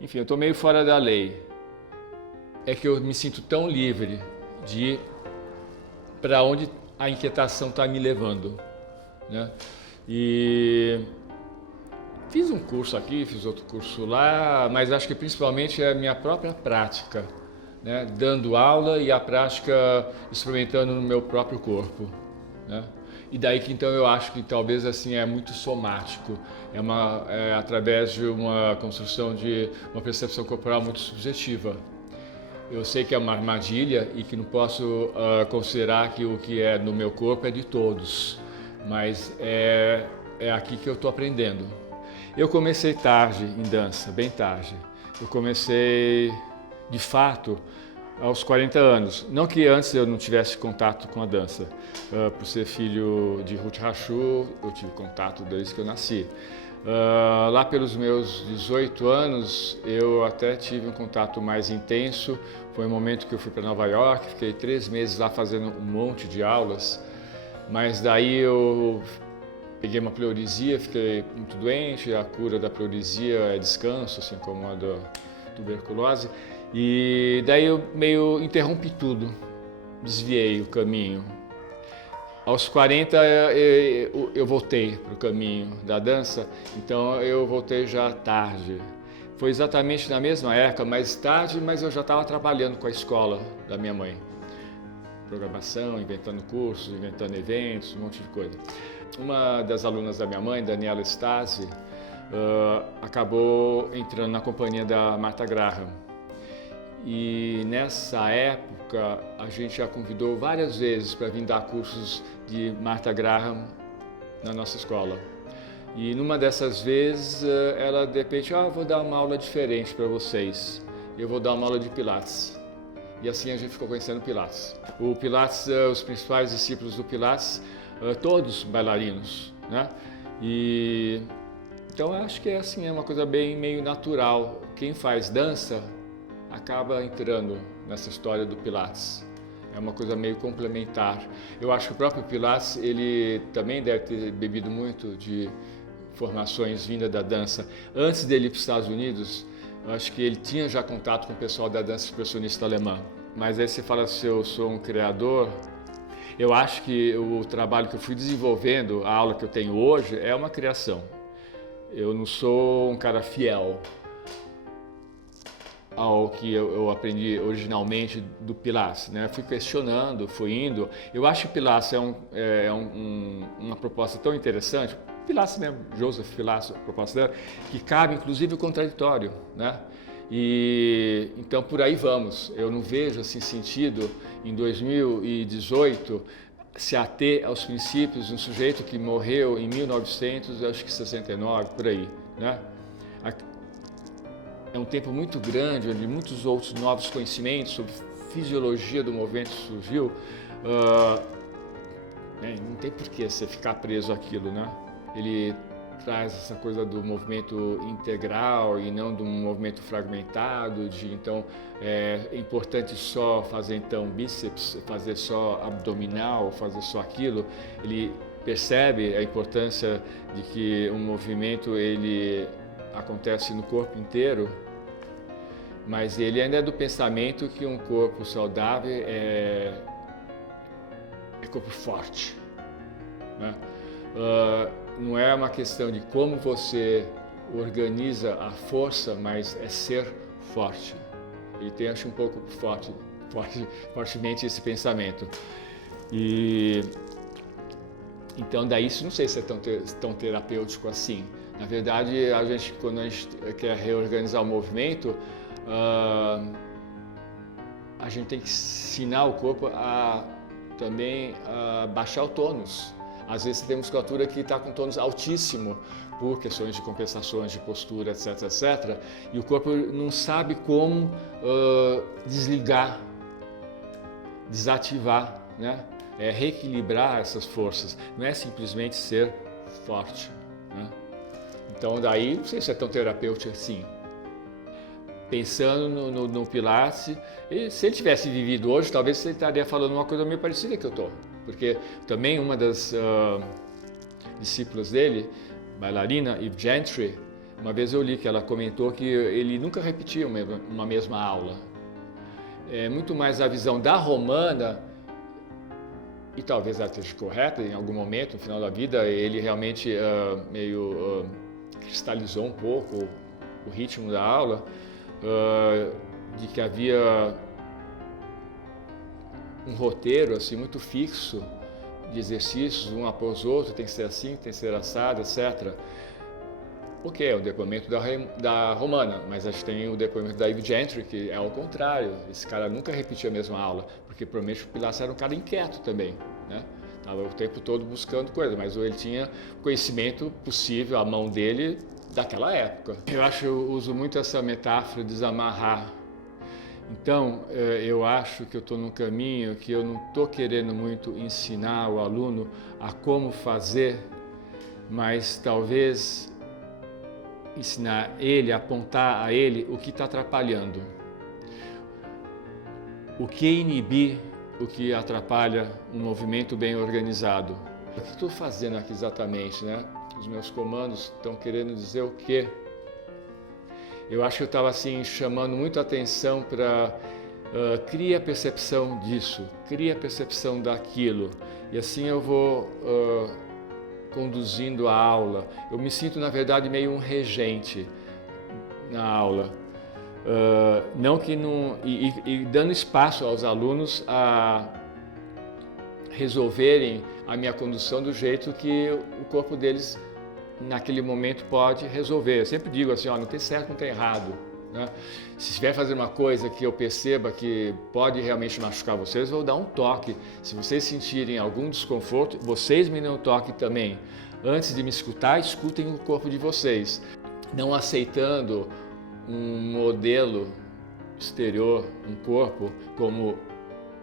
Enfim, eu estou meio fora da lei. É que eu me sinto tão livre de ir para onde a inquietação está me levando, né? E fiz um curso aqui, fiz outro curso lá, mas acho que principalmente é a minha própria prática, né? Dando aula e a prática experimentando no meu próprio corpo, né? E daí que então eu acho que talvez assim é muito somático, é através de uma construção de uma percepção corporal muito subjetiva. Eu sei que é uma armadilha e que não posso considerar que o que é no meu corpo é de todos, mas é aqui que eu estou aprendendo. Eu comecei tarde em dança, bem tarde. Eu comecei, de fato, aos 40 anos. Não que antes eu não tivesse contato com a dança. Por ser filho de Ruth Rachou, eu tive contato desde que eu nasci. Lá pelos meus 18 anos, eu até tive um contato mais intenso. Foi um momento que eu fui para Nova York, fiquei 3 meses lá fazendo um monte de aulas. Mas daí eu peguei uma pleuresia, fiquei muito doente. A cura da pleuresia é descanso, assim como a da tuberculose. E daí eu meio interrompi tudo, desviei o caminho. Aos 40 eu voltei para o caminho da dança, então eu voltei já tarde. Foi exatamente na mesma época, mais tarde, mas eu já estava trabalhando com a escola da minha mãe. Programação, inventando cursos, inventando eventos, um monte de coisa. Uma das alunas da minha mãe, Daniela Stasi, acabou entrando na companhia da Martha Graham. E nessa época a gente já convidou várias vezes para vir dar cursos de Martha Graham na nossa escola. E numa dessas vezes ela de repente, vou dar uma aula diferente para vocês. Eu vou dar uma aula de Pilates. E assim a gente ficou conhecendo Pilates. O Pilates, os principais discípulos do Pilates, todos bailarinos, né? E então eu acho que assim é uma coisa bem meio natural. Quem faz dança acaba entrando nessa história do Pilates. É uma coisa meio complementar. Eu acho que o próprio Pilates, ele também deve ter bebido muito de formações vindas da dança. Antes dele ir para os Estados Unidos, eu acho que ele tinha já contato com o pessoal da dança expressionista alemã. Mas aí você fala se eu sou um criador. Eu acho que o trabalho que eu fui desenvolvendo, a aula que eu tenho hoje, é uma criação. Eu não sou um cara fiel ao que eu aprendi originalmente do Pilates, né? Fui questionando, fui indo. Eu acho que Pilates é uma proposta tão interessante, Pilates mesmo, Joseph Pilates, a proposta dela, que cabe inclusive o contraditório, né? E então por aí vamos. Eu não vejo assim sentido em 2018 se ater aos princípios de um sujeito que morreu em 1969, por aí, né? É um tempo muito grande, onde muitos outros novos conhecimentos sobre fisiologia do movimento surgiu. Não tem por que você ficar preso àquilo, né? Ele traz essa coisa do movimento integral e não de um movimento fragmentado, então é importante só fazer então bíceps, fazer só abdominal, fazer só aquilo. Ele percebe a importância de que um movimento ele acontece no corpo inteiro, mas ele ainda é do pensamento que um corpo saudável é corpo forte, né? Não é uma questão de como você organiza a força, mas é ser forte. Ele tem, acho, um pouco fortemente esse pensamento. E então daí isso não sei se é tão terapêutico assim. Na verdade, quando a gente quer reorganizar o movimento, a gente tem que ensinar o corpo a também baixar o tônus. Às vezes tem musculatura que está com tônus altíssimo por questões de compensações de postura, etc, etc. E o corpo não sabe como desligar, desativar, né? É reequilibrar essas forças. Não é simplesmente ser forte, né? Então daí, não sei se é tão terapêutico assim. Pensando no Pilates, e se ele tivesse vivido hoje, talvez ele estaria falando uma coisa meio parecida que eu estou. Porque também uma das discípulas dele, bailarina Eve Gentry, Uma vez eu li que ela comentou que ele nunca repetia uma mesma aula. É muito mais a visão da Romana, e talvez ela esteja correta, em algum momento, no final da vida, ele realmente cristalizou um pouco o ritmo da aula, de que havia um roteiro assim, muito fixo de exercícios, um após o outro, tem que ser assim, tem que ser assado, etc. Ok, é o depoimento da Romana, mas a gente tem o depoimento da Eve Gentry, que é ao contrário. Esse cara nunca repetia a mesma aula, porque provavelmente o Pilates era um cara inquieto também, né? Estava o tempo todo buscando coisa, mas ele tinha conhecimento possível à mão dele daquela época. Eu uso muito essa metáfora de desamarrar. Então, eu acho que eu estou num caminho que eu não estou querendo muito ensinar o aluno a como fazer, mas talvez ensinar ele, apontar a ele o que está atrapalhando. O que inibir, o que atrapalha um movimento bem organizado. O que estou fazendo aqui exatamente, né? Os meus comandos estão querendo dizer o quê? Eu acho que eu estava assim chamando muito a atenção para cria a percepção disso, cria a percepção daquilo, e assim eu vou conduzindo a aula. Eu me sinto, na verdade, meio um regente na aula. E dando espaço aos alunos a resolverem a minha condução do jeito que o corpo deles, naquele momento, pode resolver. Eu sempre digo assim, não tem certo, não tem errado, né? Se estiver fazendo uma coisa que eu perceba que pode realmente machucar vocês, eu vou dar um toque. Se vocês sentirem algum desconforto, vocês me dão um toque também. Antes de me escutar, escutem o corpo de vocês. Não aceitando um modelo exterior, um corpo, como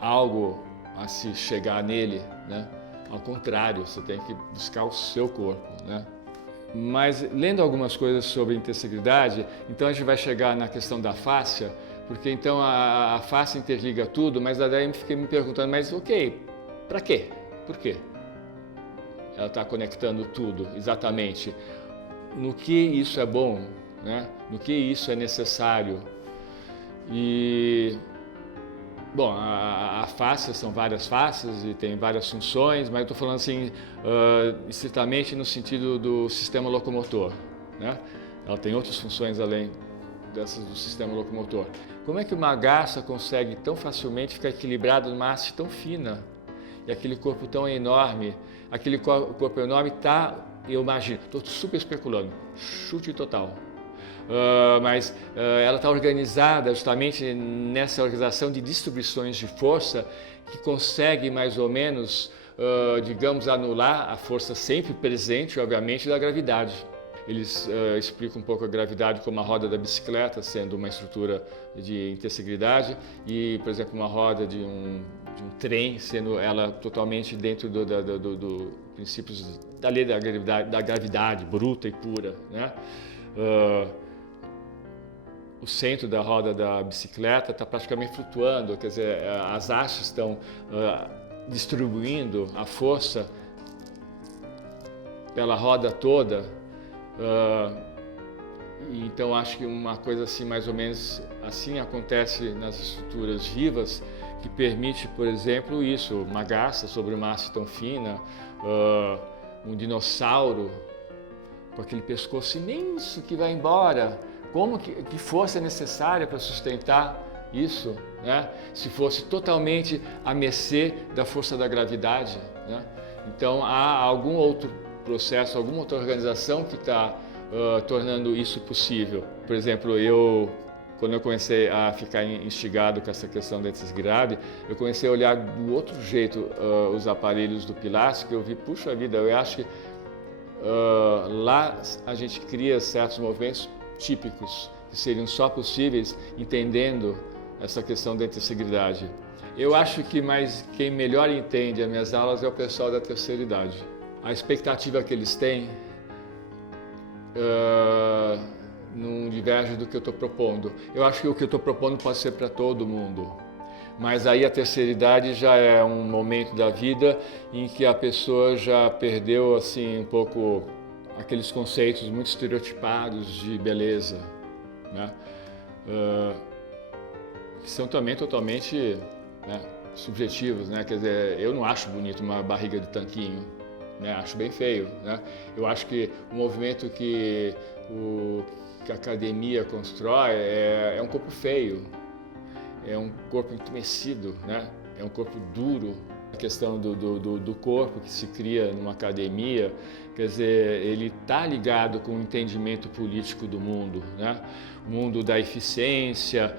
algo a se chegar nele, né? Ao contrário, você tem que buscar o seu corpo, né? Mas lendo algumas coisas sobre integridade, então a gente vai chegar na questão da fáscia, porque então a fáscia interliga tudo, mas daí eu fiquei me perguntando, mas ok, para quê? Por quê? Ela está conectando tudo, exatamente. No que isso é bom, né? No que isso é necessário. E, bom, a fáscia são várias fáscias e tem várias funções, mas eu estou falando assim, estritamente no sentido do sistema locomotor, né? Ela tem outras funções além dessas do sistema locomotor. Como é que uma garça consegue tão facilmente ficar equilibrada numa haste tão fina? E aquele corpo tão enorme, aquele corpo enorme está, eu imagino, estou super especulando, chute total. Mas ela está organizada justamente nessa organização de distribuições de força que consegue mais ou menos, digamos, anular a força sempre presente, obviamente, da gravidade. Eles explicam um pouco a gravidade como a roda da bicicleta, sendo uma estrutura de integridade, e, por exemplo, uma roda de um trem, sendo ela totalmente dentro do princípios da lei da gravidade bruta e pura, né? O centro da roda da bicicleta está praticamente flutuando, quer dizer, as hastes estão distribuindo a força pela roda toda. Então acho que uma coisa assim, mais ou menos assim, acontece nas estruturas vivas, que permite, por exemplo, isso, uma garça sobre uma haste tão fina, um dinossauro com aquele pescoço imenso que vai embora. Que força é necessária para sustentar isso, né? Se fosse totalmente à mercê da força da gravidade, né? Então há algum outro processo, alguma outra organização que está tornando isso possível. Por exemplo, quando eu comecei a ficar instigado com essa questão da integridade, eu comecei a olhar do outro jeito os aparelhos do Pilates, que eu vi, puxa vida, eu acho que lá a gente cria certos movimentos típicos que seriam só possíveis entendendo essa questão da integridade. Eu acho que quem melhor entende as minhas aulas é o pessoal da terceira idade. A expectativa que eles têm não diverge do que eu estou propondo. Eu acho que o que eu estou propondo pode ser para todo mundo, mas aí a terceira idade já é um momento da vida em que a pessoa já perdeu assim um pouco aqueles conceitos muito estereotipados de beleza, né? Que são também totalmente, né, subjetivos, né? Quer dizer, eu não acho bonito uma barriga de tanquinho, né? Acho bem feio, né? Eu acho que o movimento que a academia constrói é um corpo feio, é um corpo entumecido, né? É um corpo duro. A questão do corpo que se cria numa academia, quer dizer, ele está ligado com o entendimento político do mundo, né? O mundo da eficiência,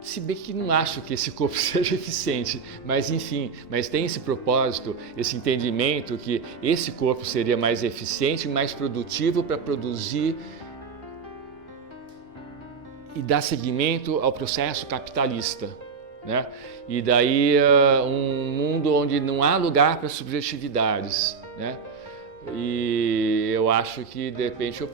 se bem que não acho que esse corpo seja eficiente, mas enfim, mas tem esse propósito, esse entendimento que esse corpo seria mais eficiente, mais produtivo para produzir e dar seguimento ao processo capitalista, né? E daí um mundo onde não há lugar para subjetividades, né? E eu acho que de repente eu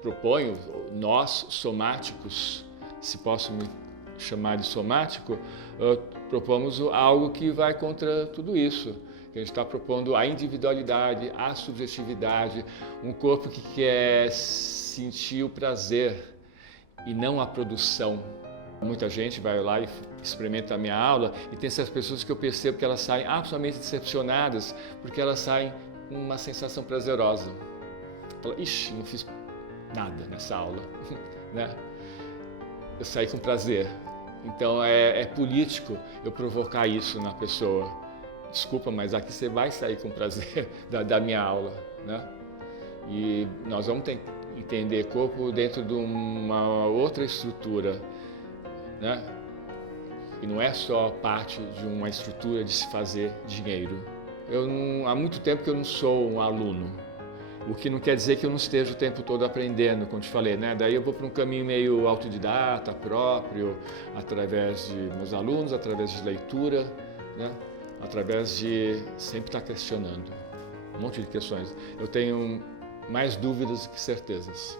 proponho, nós somáticos, se posso me chamar de somático, propomos algo que vai contra tudo isso. A gente está propondo a individualidade, a subjetividade, um corpo que quer sentir o prazer e não a produção. Muita gente vai lá e experimenta a minha aula e tem essas pessoas que eu percebo que elas saem absolutamente decepcionadas porque elas saem com uma sensação prazerosa. Fala, ixi, não fiz nada nessa aula, né? Eu saí com prazer. Então é político eu provocar isso na pessoa. Desculpa, mas aqui você vai sair com prazer da minha aula, né? E nós vamos ter que entender corpo dentro de uma outra estrutura, né? E não é só parte de uma estrutura de se fazer dinheiro. Há muito tempo que eu não sou um aluno, o que não quer dizer que eu não esteja o tempo todo aprendendo, como te falei, né? Daí eu vou para um caminho meio autodidata, próprio, através de meus alunos, através de leitura, né? Através de sempre estar questionando, um monte de questões. Eu tenho mais dúvidas que certezas.